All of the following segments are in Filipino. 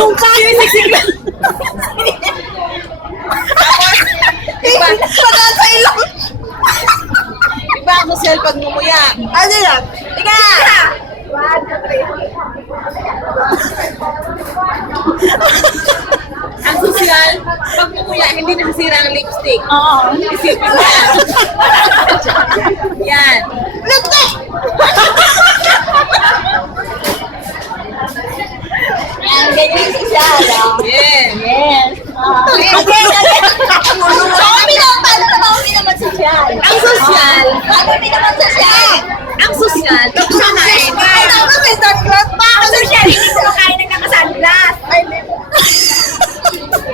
Yung kaya nagsisigla. Diba? Pagkaan sa ilong. Iba ang social pag ngumuya. Ano yan? Ika! Ang social, pag ngumuya, hindi nasisira ang lipstick. Oo. Isipin mo yan. Yan. Lagte! Yan, ganyan yung social. Yes. Yes. Okay, kami naman, paano naman kami naman social? Ang social, Paano kami naman social? ang social, pag kumain, Ay, naku, may sunglass pa. Ang social, hindi kumakain ng nakasunglass. Ay, may...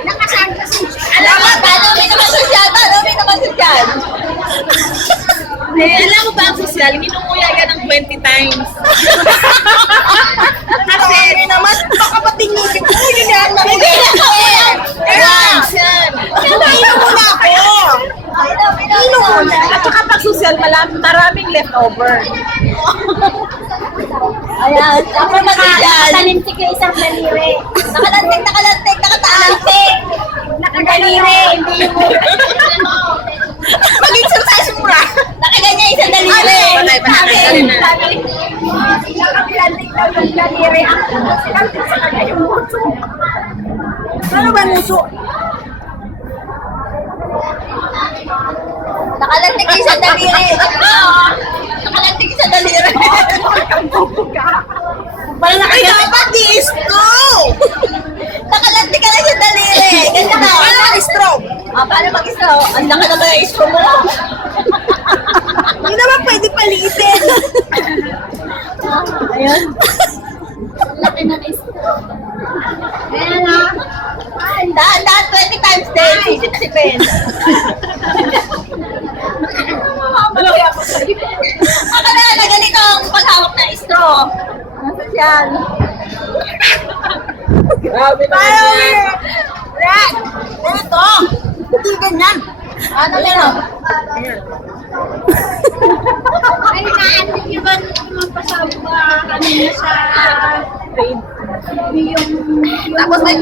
Nakasunglass. Alam mo, paano kami naman social? Paano kami naman social? alam mo ba ang social, minunguya yan ng 20 times. Kasi naman, baka patingin ko. Yun yan. Hindi na kami. Once yan. Inom muna ako. Inom muna. At saka pag social, maraming leftover. Ayan, dapat mag-social. Nakalantik ka isang daliri. Nakalantik, nakatalantik. Daliri, hindi yung... Mag-exercise mo na. Nakaganyan isang daliri. Patay. Nakalantik daw yung daliri. Ang silantik sa kanya yung muso. Ano ba muso? Nakalantik isang daliri. Nakalantik isang daliri. Ay, dapat di-istro. Nakalantik ka na isang daliri. Ganda na. Paano mag-istro? Paano mag-istro? Ang laka naman ang istro mo. Hindi naman pwede palitin. Ayun. Laki ng istro. Ayan na. Daan, 20 times day. Isip-isipin. Malaki ako sa'yo. Akala na ganito ang paghawak ng istro. Nasa yan. Grabe Paano naman yan. Rat! Ito! Hindi ganyan. Ano meron? Ay, naantin niyo ba magpasabog kanina sa Trade. yung Tapos may